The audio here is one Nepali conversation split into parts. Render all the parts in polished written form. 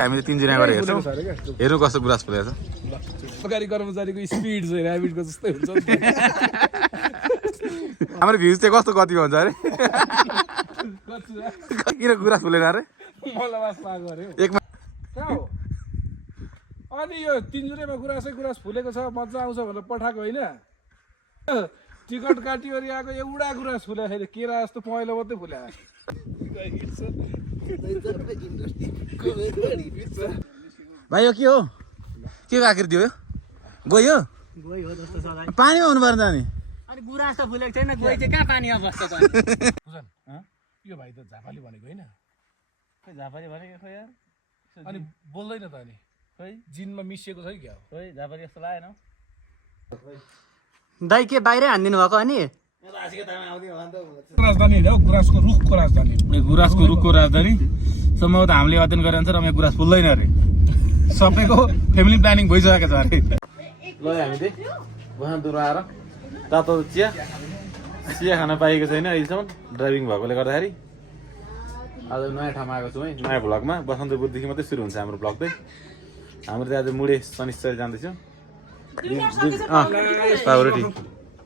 हामीले 3 जना गरेर हेर्छौँ हेर्नु कस्तो गुराँस फुलेको छ सरकारी कर्मचारीको स्पिड चाहिँ ऱ्याबिटको जस्तै हुन्छ हाम्रो भ्युज चाहिँ कस्तो कति हुन्छ अरे किन गुराँस फुलेन अरे मलाई वास पाएको अरे एकमा कहाँ हो अनि यो 3 जुरेमा गुराँस फुलेको छ मजा आउँछ भनेर पठाएको होइन टिकट काटिवरी आएको एउटा गुराँस फुले छैन केरा जस्तो पहेँलो मात्रै फुल्या भाइ यो के हो के आखिर दियो गयो पानीमा हुनु पर्ने नि अनि गुराँस त फुलेको छैन गई चाहिँ कहाँ पानीमा बस्छ त यो भाइ त झापाली भनेको होइन खै झापाली भनेको खै यार अनि बोल्दैन त अनि खै जिनमा मिसिएको छ कि क्या हो खै झापाली जस्तो लागेन दाइ के बाहिरै हानिदिनु भएको अनि राजधानी होइन गुराँसको रुखको राजधानी गुराँसको रुखको राजधानी सम्भवतः हामीले अध्ययन गरे अनुसार यहाँ गुराँस फुल्दैन अरे सबैको फ्यामिली प्लानिङ भइसकेको छ अरे ल हामीले बसन्तपुरमा आएर तातो चिया खान पाएको छैन अहिलेसम्म ड्राइभिङ भएकोले गर्दाखेरि आज नयाँ ठाउँमा आएको छौँ है नयाँ भ्लगमा बसन्तपुरदेखि मात्रै सुरु हुन्छ हाम्रो भ्लग चाहिँ हाम्रो चाहिँ आज मुडे शनिश्चरी जाँदैछौँ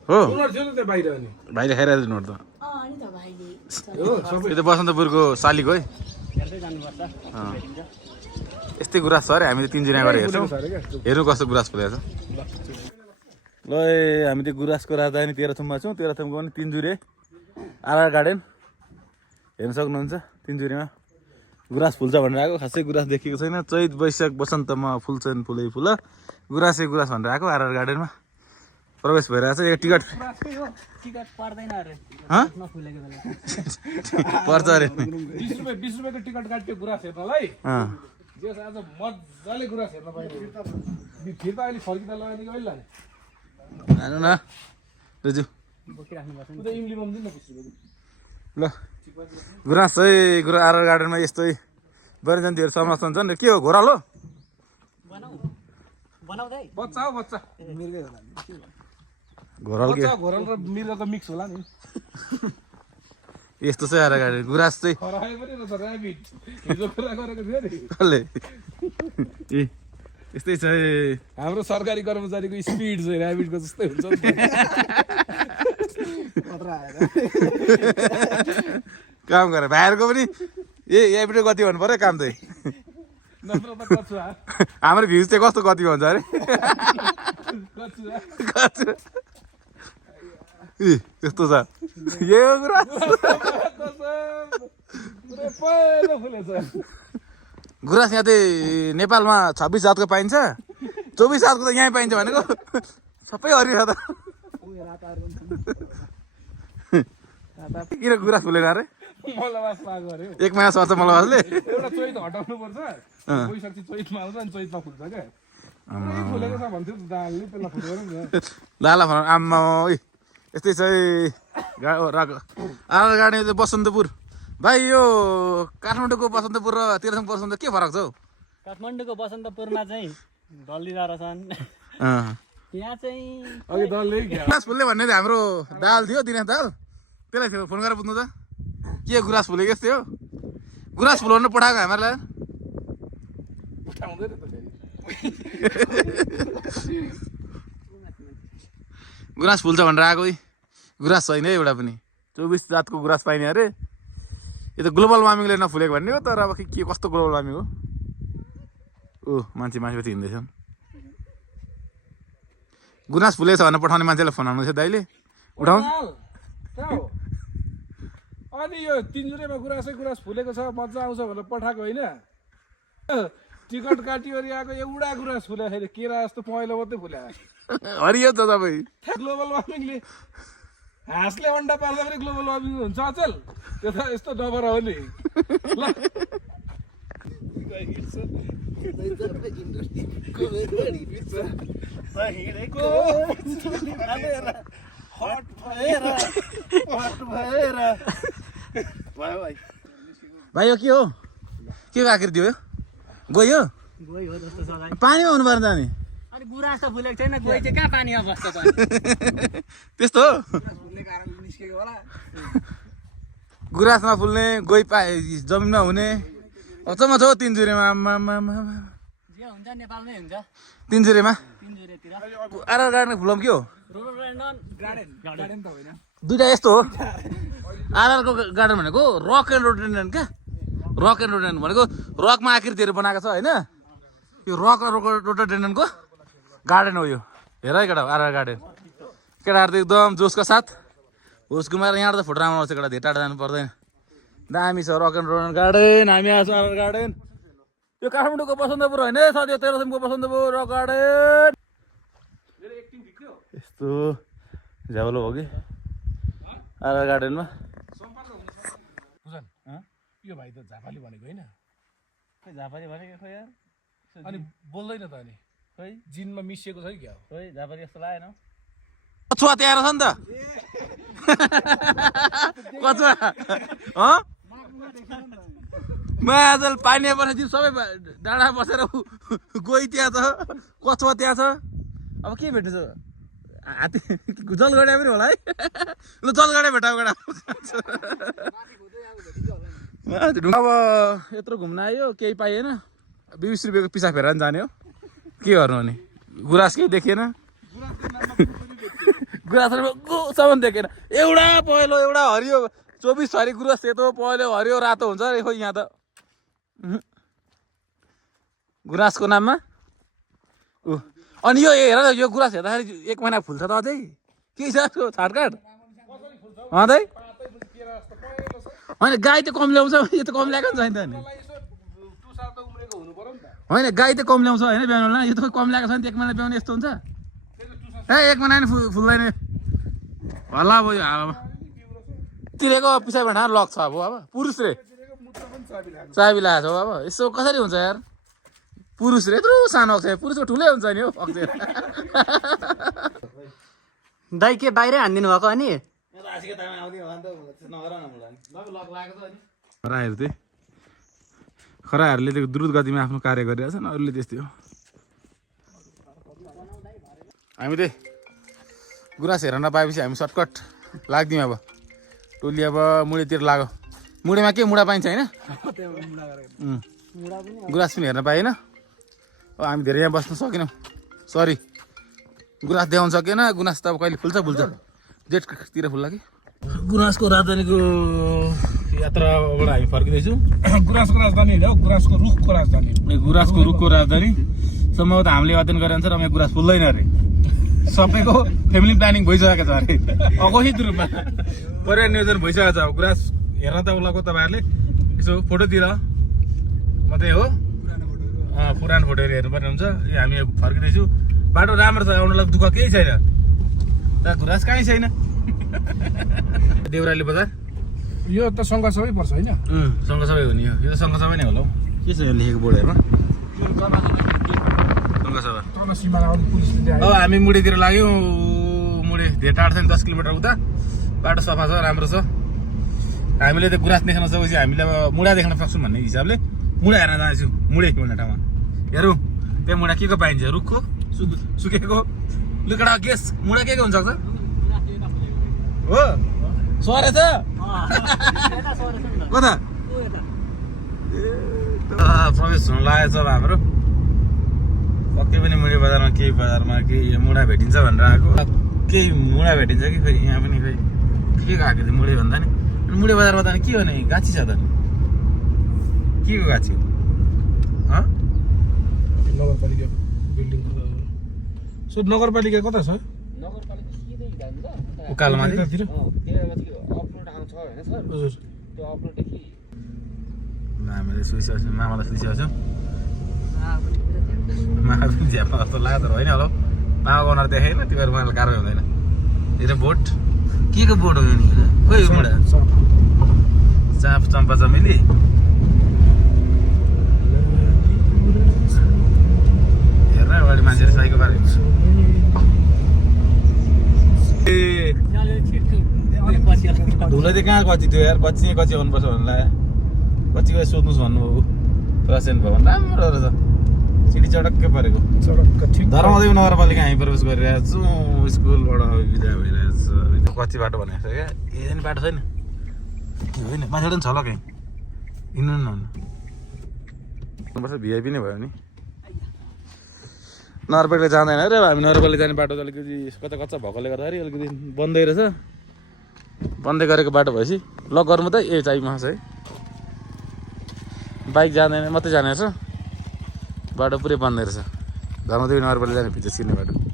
हो भाइले खाइरहेको नोट त यो त बसन्तपुरको शालिक है यस्तै गुराँस छ अरे हामीले 3 जना गरेर हेर्छौँ हेर्नु कस्तो गुराँस फुलेको छ ल हामी त्यो गुराँसको राजधानी तेह्रथुममा छौँ तेह्रथुमको पनि 3 जुरे आरआर गार्डन हेर्न सक्नुहुन्छ 3 जुरेमा गुराँस फुल्छ भनेर आएको खासै गुराँस देखेको छैन चैत वैशाख वसन्तमा फुल्छन् फुलै फुल गुराँसै गुराँस भनेर आएको आरआर गार्डनमा प्रवेश भइरहेको छ यो टिकट पर्दैन अरे नफुलेको बेला पर्छ अरे 20 रुपियाँको टिकट काट्यो गुराँस हेर्नलाई जस आज मजाले गुराँस हेर्न पाइयो फिर्ता अहिले फर्किँदा लगाएर कहिले लाने हानु न दाजु इम्लीमा पनि 20 रुपियाँ ल गुराँस चाहिँ आरआर गार्डनमा यस्तै वन्यजन्तुहरू संरक्षण छन् के हो घोराल हो बच्चा हो बच्चा घोराल के घोरल र मिर्गको मिक्स होला नि यस्तो चाहिँ आरआर गार्डन गुराँस चाहिँ खरायो पनि रहेछ ऱ्याबिट हिजो कुरा गरेको थियो नि कसले ए यस्तै छ हाम्रो सरकारी कर्मचारीको स्पिड चाहिँ ऱ्याबिटको जस्तै हुन्छ काम गरेर भाइहरूको पनि एभिडियो कति भन्नु पर्यो काम चाहिँ नत्र त कछुवा हाम्रो भ्युज चाहिँ कस्तो कति भन्छ अरे यस्तो छ यो कुरा गुराँस यहाँ चाहिँ नेपालमा 26 जातको पाइन्छ 24 जातको त यहीँ पाइन्छ भनेको सबै हरियो छ त किन गुराँस फुलेन अरे मलबास पाएको अरे 1 महिना सर्छ मलबासले एउटा चैत हटाउनु पर्छ बैशाखी चैतमा आउँछ अनि चैतमा फुल्छ क्या फुलेको छ भन्थ्यो दालले त्यसलाई फुलेर नि लाला भन आम्मा यस्तै चाहिँ आरआर गार्डन चाहिँ बसन्तपुर भाइ यो काठमाडौँको बसन्तपुर र तेह्रथुम बसन्तपुर के फरक छ हौ काठमाडौँको बसन्तपुरमा चाहिँ डल्लिदार छन् यहाँ चाहिँ अघि दलले गुराँस फुल्ने भन्ने चाहिँ हाम्रो दाल थियो दिनेश दाल त्यसलाई फोन गरेर बुझ्नु त के गुराँस फुलेको यस्तै हो गुराँस फुलाउनु पठाएको हामीहरूलाई उठाउँदैन त गुराँस फुल्छ भनेर आएको गुराँस छैन है एउटा पनि 24 जातको गुराँस पाइने अरे यो त ग्लोबल वार्मिङले नफुलेको भन्ने हो तर अब के कस्तो ग्लोबल वार्मिङ हो मान्छे मान्छेपछि हिँड्दैछन् गुराँस फुलेको छ भनेर पठाउने मान्छेलाई फोन हाल्नु थियो दाइले उठाउनु अनि यो 3 जुरेमा गुराँस फुलेको छ मजा आउँछ भनेर पठाएको होइन टिकट काटिवरी आएको एउटा गुराँस फुल्या छैन केरा जस्तो पहेँलो मात्रै फुल्या हरियो त तपाईँ ग्लोबल वार्मिङले हाँसले अन्डा पार्दा पनि ग्लोबल वार्मिङ हुन्छ अचल त्यो त यस्तो डबर हो नि भाइ यो के हो के आखिर दियो गयो पानीमा हुनु पर्ने नि अनि गुराँस त फुलेको छैन गई चाहिँ कहाँ पानीमा बस्छ त त्यस्तो हो गुराँस नफुल्ने गई जमिनमा हुने अचम्म छ हौ तिनजुरेमा जे हुन्छ नेपालमै हुन्छ तिनजुरेमा तिनजुरेतिर आर गार्डन फुलम के हो रोडोडेन्ड्रन गार्डन त होइन दुइटा यस्तो हो आरआरको गार्डन भनेको रक एन्ड रोडेन्डन क्या रक एन्ड रोडेन्डन भनेको रकमा आकृतिहरू बनाएको छ होइन यो रक रोडेन्डनको गार्डन हो यो हेर है केटा आरआर गार्डन केटाहरू त एकदम जोसको साथ होस गुमाएर यहाँबाट त फोटो राम्रो आउँछ केटा धेरै टाढा जानु पर्दैन दामी छ रक एन्ड रोडेन्डन गार्डन हामी आएको छौँ आरआर गार्डन यो काठमाडौँको बसन्तपुर होइन है साथी तेह्रथुमको बसन्तपुर रक गार्डन यस्तो झ्याउलो हो कि आरआर गार्डनमा यो भाइ त झापाली भनेको होइन खै झापाली भनेको खै यार अनि बोल्दैन त अनि खै जिनमा मिसिएको छ कि क्या हो खै झापाली जस्तो लागेन कछुवा त्यहाँ छ नि त कछुवा माजल पानी परेपछि सबै डाँडा बसेर गई त्यहाँ छ कछुवा त्यहाँ छ अब के भेट्नु छ हात्ती जलगढा पनि होला है ल जलगढा भेटाऊ गडा अब यत्रो घुम्न आयो केही पाइएन 20 रुपियाँको पिसा फेर जाने हो के गर्नु अनि गुराँस केही देखिएन गुराँससम्म देखेन एउटा पहेँलो एउटा हरियो 24 थरी गुराँस सेतो पहेँलो हरियो रातो हुन्छ अरे खोइ यहाँ त गुराँसको नाममा अनि यो हेर न यो गुराँस हेर्दाखेरि 1 महिना फुल्छ त अझै के छ यसको छाटकाट अँदै होइन गाई त कम ल्याउँछ यो त कम ल्याएको नि छैन त नि होइन गाई त कम ल्याउँछ होइन ब्याउनुलाई यो त कम ल्याएको छ नि 1 महिना ब्याउने यस्तो हुन्छ ए 1 महिना नि फुल्दैन हल्ला अब यो हावामा तिरेको पछाडि ठाउँ लक छ अब पुरुष रे चाबी लगाएको छ अब यसो कसरी हुन्छ यार पुरुष रे यत्रो सानो अक्षर पुरुषको ठुलै हुन्छ नि हो अक्षर दाइ के बाहिरै हानिदिनु भएको अनि खराहरू चाहिँ खराहरूले त्यो द्रुत गतिमा आफ्नो कार्य गरिरहेछन् अरूले त्यस्तै हो हामी चाहिँ गुराँस हेर्न नपाएपछि हामी सर्टकट लाग्दियौँ अब टोली अब मुढेतिर लाग्यो मुढेमा के मुढा पाइन्छ होइन गुराँस पनि हेर्न पाएन अब हामी धेरै यहाँ बस्न सकेनौँ सरी गुराँस देखाउन सकेन गुराँस त अब कहिले फुल्छ जेठतिर फुल्ला कि गुराँसको राजधानीको यात्राबाट हामी फर्किँदैछौँ गुराँसको राजधानी होइन हौ गुराँसको रुखको राजधानी गुराँसको रुखको राजधानी सम्भवतः हामीले अध्ययन गरे अनुसार अब गुराँस फुल्दैन अरे सबैको फ्यामिली प्लानिङ भइसकेको छ अरे अघोषित रूपमा पर्यटन नियोजन भइसकेको छ गुराँस हेर्न त उसलाई तपाईँहरूले यसो फोटोतिर मात्रै हो पुरानो फोटोहरू हेर्नुपर्ने हुन्छ हामी फर्किँदैछौँ बाटो राम्रो छ आउनुलाई दुःख केही छैन तर गुराँस कहीँ छैन देउराली बजार यो त सङ्घसभै पर्छ होइन सङ्घसभै हो नि यो त सङ्घसभै नै होला हौ के छ यो लेखेको बोर्डहरूमा सङ्घसभा अब हामी मुढेतिर लाग्यौँ मुढे धेरै टाढो छैन 10 किलोमिटर उता बाटो सफा छ राम्रो छ हामीले त गुराँस देख्न सकेपछि हामीले अब मुढा देख्न सक्छौँ भन्ने हिसाबले मुढा हेर्न जाँदैछु मुढे भन्ने ठाउँमा हेरौँ त्यहाँ मुढा के पाइन्छ रुखको सुकेको लुकेटा गेस मुढा के हुन्छ हो सरेछ कता प्रवेश हुन लागेको छ अब हाम्रो पक्कै पनि मुढे बजारमा केही मुढा भेटिन्छ भनेर आएको केही मुढा भेटिन्छ कि फेरि यहाँ पनि खोइ के आएको थियो मुढे भन्दा नि मुढे बजारमा त के हो नि गाछी छ त के को गाछी हो नगरपालिका बिल्डिङ सो नगरपालिका कता छ उकालोमा हामीले सुइसकेको छौँ मामालाई सुइसकेको छौँ मामा पनि झ्यापमा जस्तो लाग्यो तर होइन होला मामाको अनुहार देखाएन त्यो भएर उहाँलाई कारवाही हुँदैन यो बोट के को बोट हो यो नि खोइ मुढा चाँप चम्पा चमेली हेर्न अगाडि मान्छेले साइको पारेको धुलो चाहिँ कहाँ कच्ची थियो यार कच्ची आउनुपर्छ भन्नु लाग्यो कच्ची गएर सोध्नुहोस् भन्नुभयो प्रसेन्ट भयो राम्रो रहेछ सिडी चडक्कै परेको धर्मदेव नगरपालिका हामी प्रवेश गरिरहेको छौँ स्कुलबाट बिदा भइरहेको छ कच्ची बाटो भनेको छ क्या यही बाटो छैन होइन मान्छेबाट पनि छ ल कहीँ हिँड्नु न भिआइपी नै भयो नि नरपेटले जाँदैन रे हामी नरपेटले जाने बाटो त अलिकति कच्चा कच्चा भएकोले गर्दाखेरि अलिकति बन्दै रहेछ बन्दै गरेको बाटो भएपछि लक गर्नु त ए चाहिमा छ है बाइक जाँदैन मात्रै जाने रहेछ बाटो पुरै बन्दै रहेछ घरमा नरपेटले जाने भित्र छिर्ने बाटो